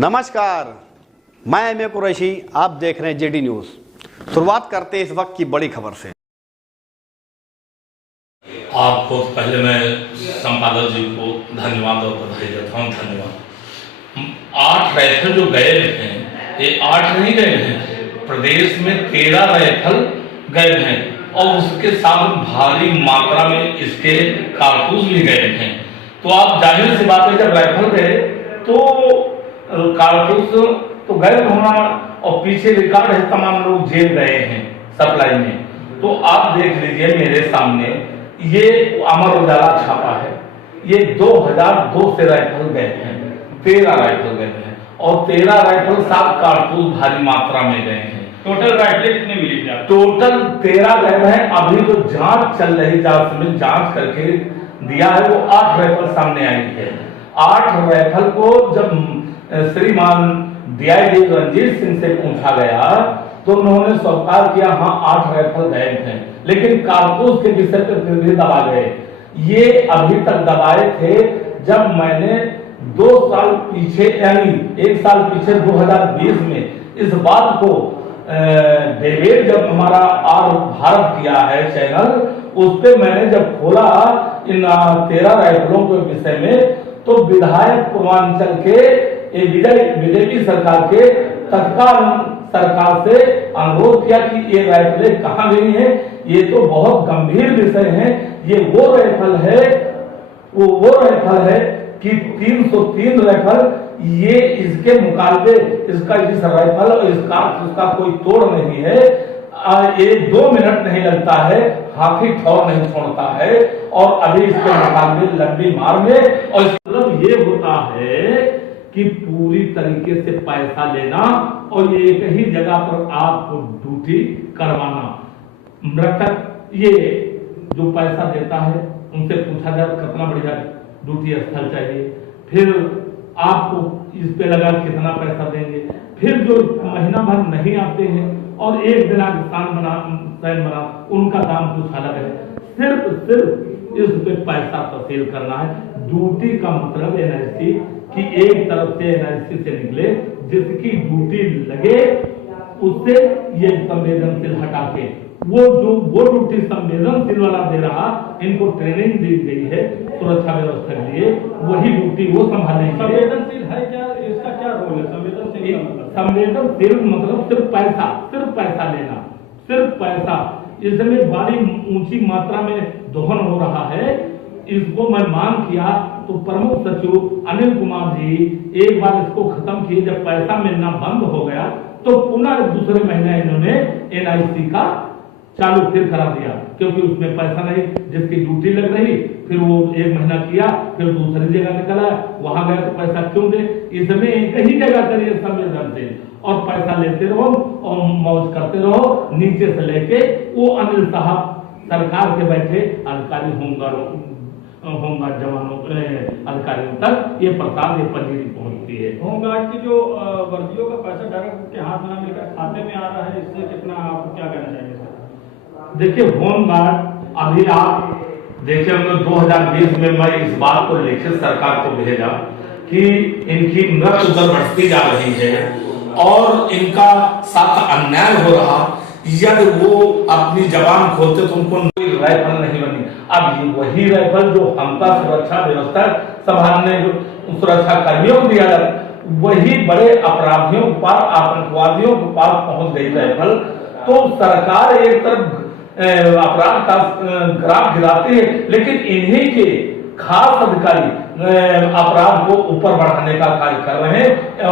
नमस्कार, मैं M A Qureshi, आप देख रहे हैं जेडी न्यूज। शुरुआत करते हैं इस वक्त की बड़ी खबर से। आपको पहले मैं संपादक जी को धन्यवाद और बधाई देता हूँ। धन्यवाद। 8 राइफल जो गए हैं, ये 8 नहीं गए हैं, प्रदेश में 13 राइफल गए हैं और उसके साथ भारी मात्रा में इसके कारतूस भी गए हैं। तो आप जाहिर सी बात है, जब राइफल गए तो कारतूस तो गए होना और पीछे रिकॉर्ड है, तमाम लोग जेल गए हैं सप्लाई में। तो आप देख लीजिए मेरे सामने, ये अमर उजाला छापा है, ये 2002 से राइफल गए हैं, 13 राइफल गए हैं और 13 राइफल 7 कारतूस भारी मात्रा में गए हैं। टोटल राइफलें कितने मिली थी? टोटल 13 गए हैं। अभी जो जांच चल रही, जांच करके दिया है वो 8 राइफल सामने आई है। 8 राइफल को जब श्रीमान डीआईजी रणजीत सिंह से पूछा गया तो उन्होंने स्वीकार किया, हाँ 8 राइफल गए हैं, लेकिन कारतूस के विषय पर फिर भी दबा गए। ये अभी तक दबाए थे जब मैंने 2 साल पीछे, यानी 1 साल पीछे 2020 में इस बात को डिबेट जब हमारा आर भारत किया है चैनल, उस पे मैंने जब खोला इन 13 राइफलों के विषय में, तो विधायक पूर्वांचल के बीजेपी सरकार के तत्काल सरकार से अनुरोध किया कि ये राइफलें कहाँ गई हैं, ये तो बहुत गंभीर विषय है। ये वो राइफल है कि 303 राइफल, ये इसके मुकाबले इस राइफल और इसका कोई तोड़ नहीं है। ये 2 मिनट नहीं लगता है, हाथी ठौर नहीं छोड़ता है और अभी इसके मुकाबले लंबी मार में। और मतलब ये होता है कि पूरी तरीके से पैसा लेना और एक ही जगह पर आपको ड्यूटी करवाना। मृतक ये जो पैसा देता है उनसे पूछा जाए कितना बढ़िया ड्यूटी स्थल चाहिए, फिर आपको इस पे लगा कितना पैसा देंगे, फिर जो महीना भर नहीं आते हैं और एक दिन बना उनका दाम कुछ अलग है। सिर्फ इस पे पैसा तहसील करना है। ड्यूटी का मतलब एनआईसी कि एक तरफ से एनआईसी से निकले, जिसकी ड्यूटी लगे उससे ये संवेदनशील हटा के वो ड्यूटी संवेदनशील वाला दे रहा, इनको ट्रेनिंग दी गई है सुरक्षा व्यवस्था के लिए, वही ड्यूटी वो संभालेंगे। संवेदनशील है क्या? इसका क्या रोल है? संवेदनशील मतलब सिर्फ पैसा लेना, सिर्फ पैसा। इसमें बड़ी ऊंची मात्रा में दोहन हो रहा है। इसको मैं मांग किया तो प्रमुख सचिव अनिल कुमार जी एक बार इसको खत्म किए। जब पैसा मिलना बंद हो गया तो पुनः दूसरे महीने इन्होंने एनआईसी का चालू फिर करा दिया, क्योंकि उसमें पैसा नहीं, जिसकी ड्यूटी लग रही, फिर वो 1 महीना किया, फिर दूसरी जगह निकला, वहां गया तो पैसा क्यों दे। इसमें एक ही जगह करिए संवेदनशील और पैसा लेते रहो और मौज करते रहो। नीचे से लेके वो अनिल साहब सरकार के बैठे अधिकारी होमगार्ड जवानों अधिकारियों तक ये प्रसाद, ये पनीरी पहुंचती है। होमगार्ड की जो वर्दियों का पैसा डायरेक्ट के हाथ में मिलकर खाते में आ रहा है, इससे कितना आप क्या कहना चाहिए सर? देखिए, होमगार्ड अभी आप देखिए, हम लोग 2020 में मैं इस बात को लिखित सरकार को भेजा कि इनकी मृत्यु दर बढ़ती जा रही है और इनका साथ अन्याय हो रहा। यदि वो अपनी जबान खोलते तो उनको कोई राइफल नहीं बनी। अब ये वही राइफल जो हमका सुरक्षा व्यवस्था संभालने, सुरक्षा कर्मियों को दिया जाता, वही बड़े अपराधियों के पास, आतंकवादियों के पास पहुंच गई राइफल। तो सरकार एक तरफ अपराध का ग्राफ गिराती है, लेकिन इन्हीं के खास अधिकारी अपराध को ऊपर बढ़ाने का कार्य कर रहे हैं।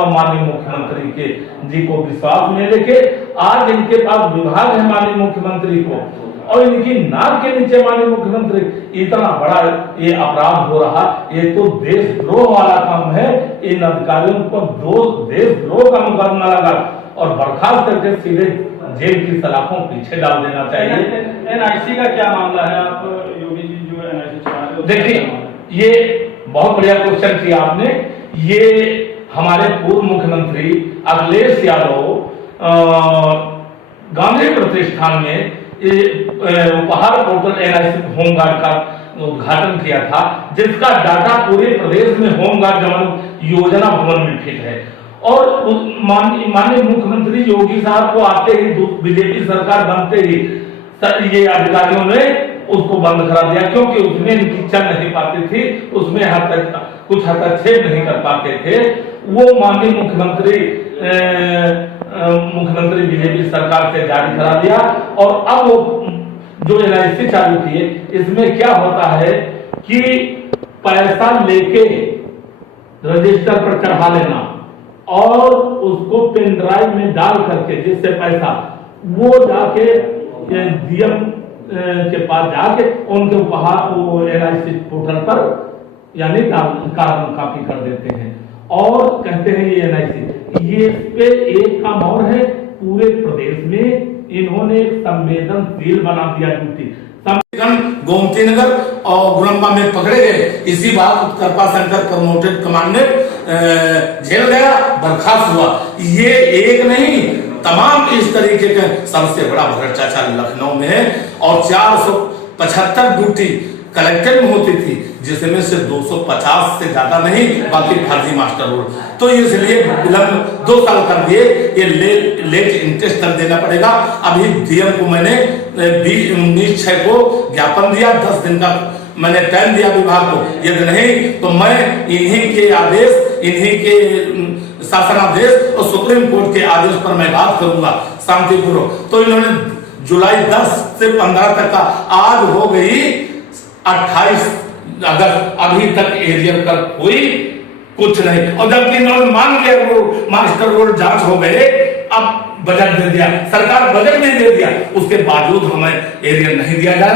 माननीय मुख्यमंत्री के जी को विश्वास में लेके आज इनके पास विभाग है माननीय मुख्यमंत्री को, और इनकी नाक के नीचे माननीय मुख्यमंत्री, इतना बड़ा ये अपराध हो रहा, ये तो देशद्रोह वाला काम है। इन अधिकारियों को देशद्रोह का मुकदमा लगा और बर्खास्त करके सीधे जेल की सलाखों पीछे डाल देना चाहिए। एनआईसी का क्या मामला है? आप योगी जी जो एनआईसी चला रहे हैं, देखिए, ये बहुत बढ़िया क्वेश्चन किया आपने। ये हमारे पूर्व मुख्यमंत्री अखिलेश यादव गांधी प्रतिष्ठान में उपहार पोर्टल एनआईसी होमगार्ड का उद्घाटन किया था, जिसका डाटा पूरे प्रदेश में होमगार्ड जवान योजना भवन में फिट है। और माननीय मुख्यमंत्री योगी साहब को आते ही बीजेपी सरकार बनते ही ये अधिकारियों ने उसको बंद करा दिया, क्योंकि उसमें इनकी चल नहीं पाती थी, उसमें कुछ हस्तक्षेप नहीं कर पाते थे। वो माननीय मुख्यमंत्री बीजेपी सरकार से जारी करा दिया। और अब वो जो NIC चालू किए, इसमें क्या होता है कि पैसा लेके रजिस्टर पर चढ़ा लेना और उसको पेन ड्राइव में डाल करके, जिससे पैसा वो जाके डीएम के पास जाके उनके उपहार वो NIC पोर्टल पर यानी कार्बन कॉपी कर देते हैं और कहते हैं ये NIC। ये इस पे एक काम और है, पूरे प्रदेश में इन्होंने एक संवेदनशील बना दिया ड्यूटी। गोमती नगर और गुरम्बा में पकड़े गए, इसी बात कृपा शंकर प्रमोटेड कमांडेंट जेल गया, बर्खास्त हुआ। ये एक नहीं, तमाम इस तरीके के सबसे बड़ा भ्रष्टाचार लखनऊ में है। और 475 ड्यूटी कलेक्टर में होती थी, जिसमें से 250 से ज्यादा नहीं, बाकी फर्जी मास्टर रोल। तो इसलिए विलंब 2 साल कर दिए, ये लेट इंटरेस्ट तक देना पड़ेगा। अभी डीएम को मैंने 19/6 को ज्ञापन दिया, 10 दिन का मैंने टाइम दिया विभाग को। यदि नहीं तो मैं इन्हीं के आदेश, इन्हीं के शासनादेश और सुप्रीम कोर्ट के आदेश पर मैं बात करूंगा शांतिपूर्वक। तो इन्होंने जुलाई 10 से 15 तक का, आज हो गई 28 अगस्त, अभी तक एरियर का कोई कुछ नहीं। और जबकि इन्होंने मान लिया वो मास्टर रोल जांच हो गए, अब बजट दे दिया, सरकार बजट में दे दिया, उसके बावजूद हमें एरियर नहीं दिया जा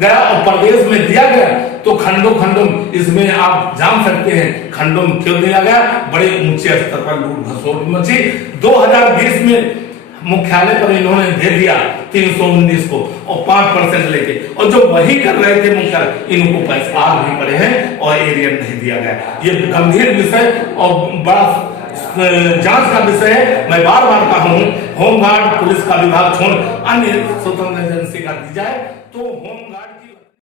गया। और प्रदेश में दिया गया तो खंडों इसमें आप जान सकते हैं खंडों क्यों दिया गया। बड़े ऊंचे स्तर पर लूट खसोट मची। 2020 में मुख्यालय पर इन्होंने दे दिया 319 को और 5% लेके, और जो वही कर रहे थे मुख्यालय, इनको पैसे आग भी पड़े हैं और एरियर नहीं दिया गया। ये गंभीर विषय और बड़ा जांच का विषय है। मैं बार बार कहा हूं, होमगार्ड पुलिस का विभाग छोड़ अन्य स्वतंत्र एजेंसी का दी जाए तो होमगार्ड